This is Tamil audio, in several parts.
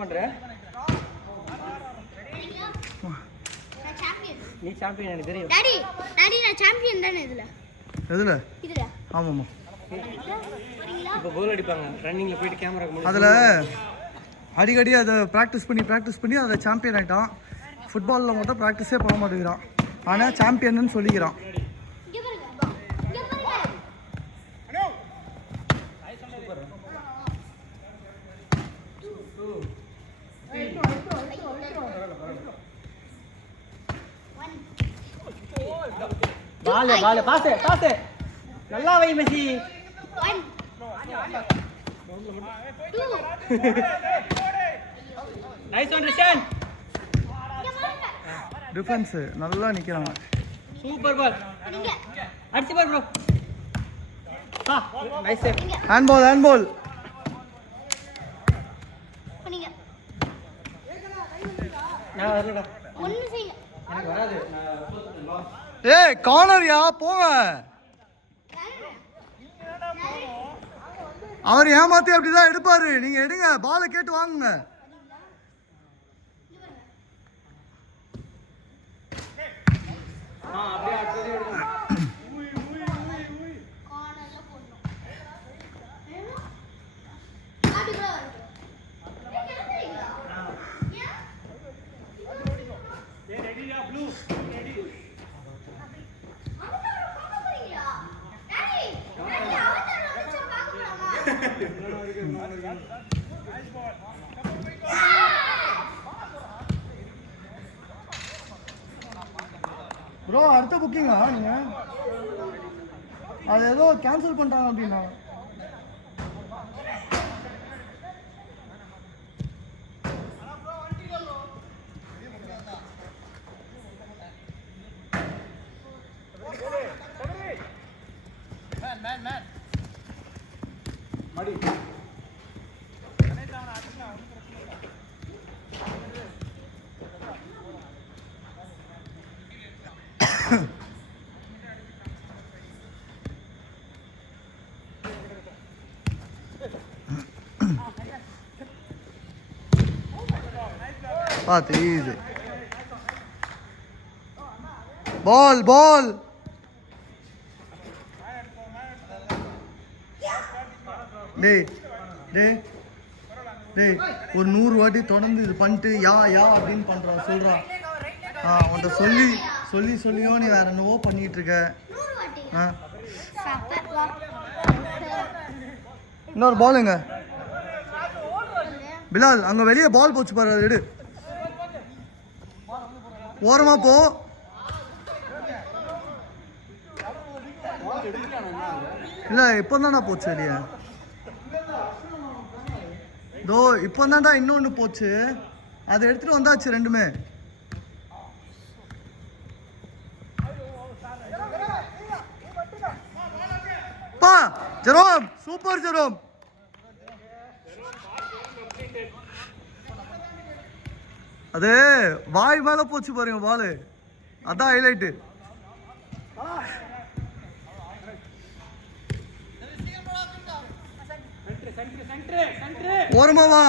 பண்ற? நீ சாம்பியன் எனக்கு தெரியும். டாடி நான் சாம்பியன் தானே இதுல. எதுல? இதுல. ஆமாமா. இப்போ கோல் அடிப்பாங்க. ரன்னிங்ல போயிட்டு கேமராக்கு முன்னாடி. அதுல அடிக்கடி அதை பிராக்டிஸ் பண்ணி அதை சாம்பியன் ஆயிட்டான். ஃபுட்பாலில் மட்டும் ப்ராக்டிஸே பண்ண மாட்டேங்கிறான். ஆனால் சாம்பியன்னு சொல்லிக்கிறான். பால் பாஸ் நல்லா வை மெஸ்ஸி. 1 2 நைஸ் ஒன் ரிஷன். டிஃபென்ஸ் நல்லா நிக்கிறாங்க. Super ball. அடிச்சு பார் ப்ரோ. Nice save. ஹேண்ட்பால். பண்ணீங்க. நான் வரலடா. ஒண்ணு செய்ய. எனக்கு வராது. ஏய் கார்னர்யா போங்க. அவர் ஏமாத்தி அப்படிதான் எடுப்பாரு. நீங்க எடுங்க, பாலை கேட்டு வாங்குங்க. ப்ரோ அடுத்த புக்கிங்கா நீங்க? அது ஏதோ கேன்சல் பண்ணிட்டாங்க அப்படின்னா. பார்த்து ஈஸி பால். டேய் ஒரு 100 வாட்டி தொடர்ந்து இது பண்ணிட்டு யா அப்படின்னு பண்றான் சொல்றான். உன்கிட்ட சொல்லியும் நீ வேற என்னவோ பண்ணிட்டு இருக்க. இன்னொரு பாலுங்க. பிலால் அங்க வெளியே பால் போச்சு பாரு, அது எடு. ஓரமா போ. இல்ல இப்பதான்டா போச்சு வெளியே. தோ இப்பதான்டா இன்னொன்னு போச்சு, அதை எடுத்துட்டு வந்தாச்சு ரெண்டுமே. பா ஜெரோம், சூப்பர் ஜெரோம். அது வாய் மேல போச்சு பாருங்க பாலு, அதான் ஹைலைட்டு. ஓரமா வா.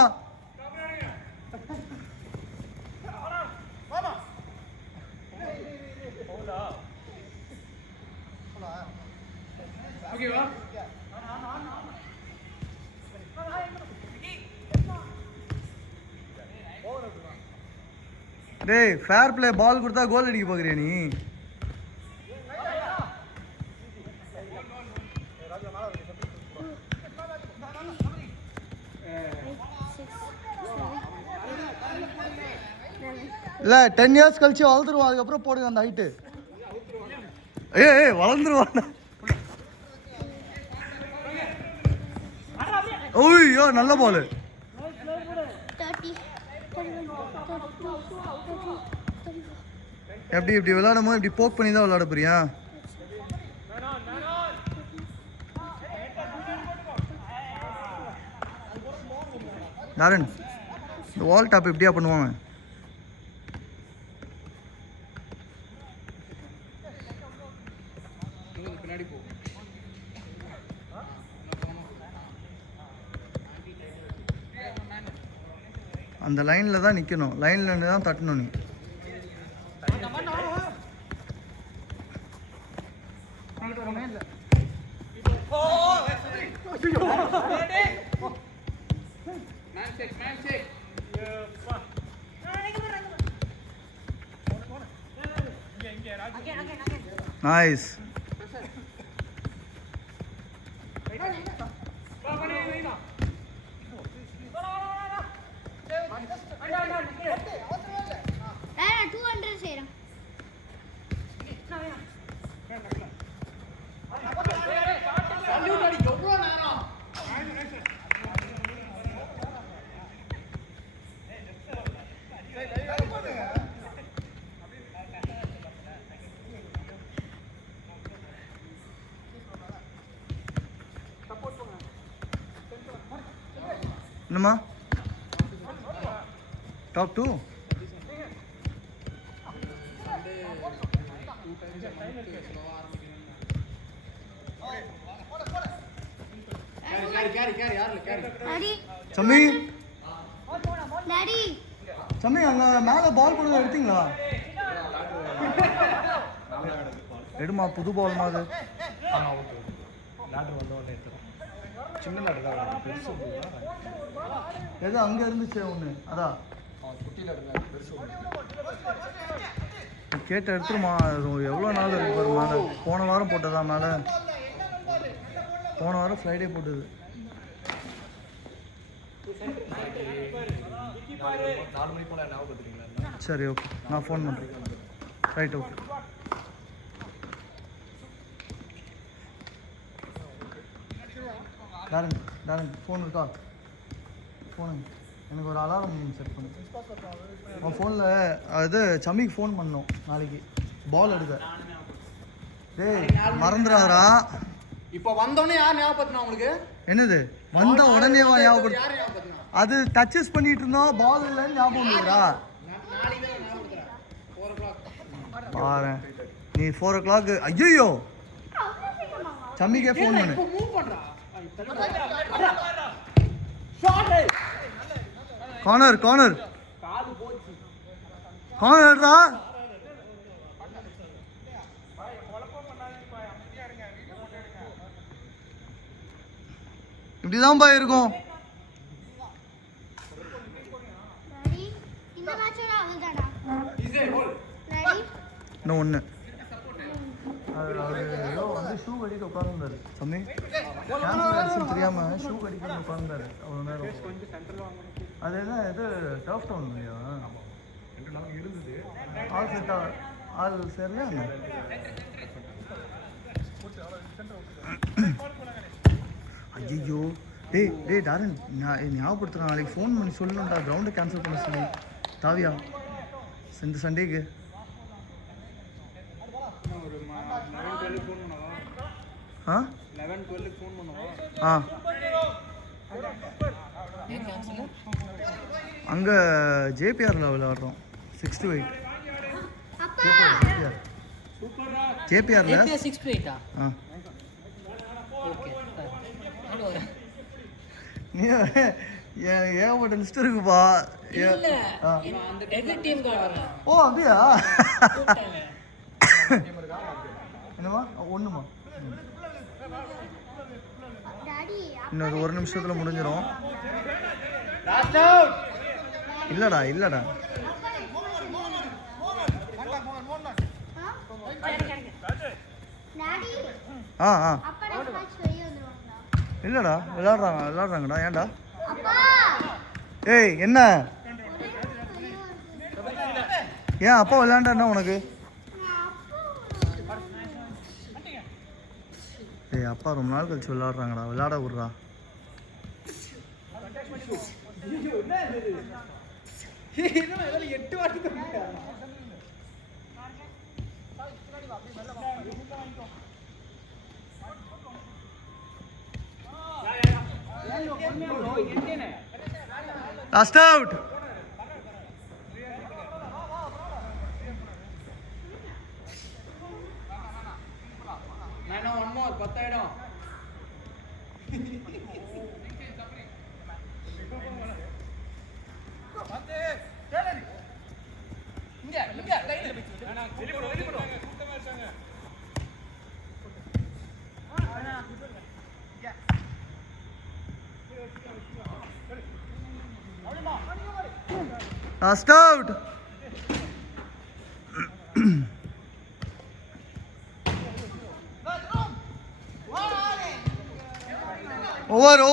டேய் ஃபேர் பிளே, பால் கொடுத்தா கோல் அடிக்க பாக்குறியா நீ? இல்ல 10 இயர்ஸ் கழிச்சு வளர்ந்துருவான், அதுக்கப்புறம் போடுங்க அந்த ஹைட்டு. ஏய் வளர்ந்துருவான். ஓய்யோ நல்ல பால். எப்படி விளையாடும் போது இப்படி போக் பண்ணி தான் விளையாட போறியா? நாரன் இந்த வால் டாப் இப்படியா பண்ணுவாங்க? அந்த லைனில் தான் நிற்கணும், லைனில் நின்று தான் தட்டணும் நீ. நைஸ். நான் 200 செய்றேன். என்னம்மா டாப் 2 டாடி சம்மி. டாடி சம்மி அங்கே மேலே பால் போடுறது எடுத்தீங்களா? எடுமா, புது பால் மாதிரி. சின்ன லாட்டு தான் பெருசு எது அங்கே இருந்துச்சு ஒன்று, அதான் குட்டியில் இருந்தேன் பெருசு கேட்ட எடுத்துருமா. எவ்வளோ நாள் இருக்கு பாரு மேலே. போன வாரம் போட்டதா மேலே? போன வாரம் ஃப்ரைடே போட்டது. 4 மணி போல் ஞாபகப்படுத்துறீங்களா? சரி, ஓகே, நான் ஃபோன் பண்ணுறேன். Right, okay. டாரன் ஃபோன் இருக்கா? ஃபோனு எனக்கு ஒரு அலாரம் செட் பண்ணு. உன் ஃபோனில் அது சம்மிக்கு ஃபோன் பண்ணோம் நாளைக்கு பால் எடுக்க. டேய் மறந்துடாதா. இப்போ வந்தோடனே யார் ஞாபகப்படுத்தினா உங்களுக்கு? என்னது வந்த உடனே ஞாபகம்? யார் ஞாபகப்படுத்தினா? அது டச்சஸ் பண்ணிட்டு இருந்தோம், பால் இல்லைன்னு ஞாபகம் இல்லையா? நாளைக்கு தான் ஞாபகப்படுத்துறேன். 4 o'clock பாரு நீ 4 o'clock. ஐயோ சம்மிக்கே ஃபோன் பண்ணு. மூவ் பண்றா. கார்னர் கார்னர் காது போச்சு. கார்னர்டா. இப்படிதான் பா இருக்கும். டாடி இந்த மேட்சோட அவள்தானா? டாடி இன்னும் ஒன்று. ஏதோ வந்து ஷூ கட்டிட்டு உட்காந்துருந்தாரு சம்மி. கேன்சல் தெரியாமல் ஷூ கட்டிட்டு உட்காந்துருந்தாரு அவ்வளோ நேரம். அது என்ன இது டர்ஃப் டவுன் இல்லையா? 2 நாள் இருந்தது. ஆள் செட் ஆள் சரியா என்ன? ஐயோ டேய் டாரன், ஞாபகப்படுத்துகிறேன். நாளைக்கு ஃபோன் பண்ணி சொல்லணும்டா, கிரவுண்டை கேன்சல் பண்ண சொல்லி. தாவியா இந்த சண்டேக்கு ஆ 11-12 ஃபோன் பண்ணுவா. ஆ அங்கே ஜேபிஆரில் விளையாடுறோம் 6 to 8. அப்பா ஜேபிஆரில் 6 to 8 ஆ. ஓகே நீ ஏகப்பட்ட லிஸ்ட் இருக்குப்பா. இல்ல ஆ. அந்த எதிர் டீம் கார்டு ஓ அப்படியா? என்னம்மா ஒன்றுமா? டாடி இன்னொரு 1 நிமிஷத்தில் முடிஞ்சிடும். Last out. இல்லைடா டாடி ஆ அப்பா நம்ம மேட்ச் வெளிய வந்துருவாங்களா? இல்லைடா விளாட்றாங்கடா. ஏன்டா? அப்பா ஏய் என்ன? ஒரே வெளிய வருது. ஏன் அப்பா விளையாண்டா உனக்கு? ஏய் அப்பா ரொம்ப நாள் கழிச்சு விளையாடுறாங்கடா, விளையாட விட்றா. என்ன 8 வாட்டி பண்ணிட்டா. Last out. நான் 1 more 10 ஆயிடும். Last out. Over.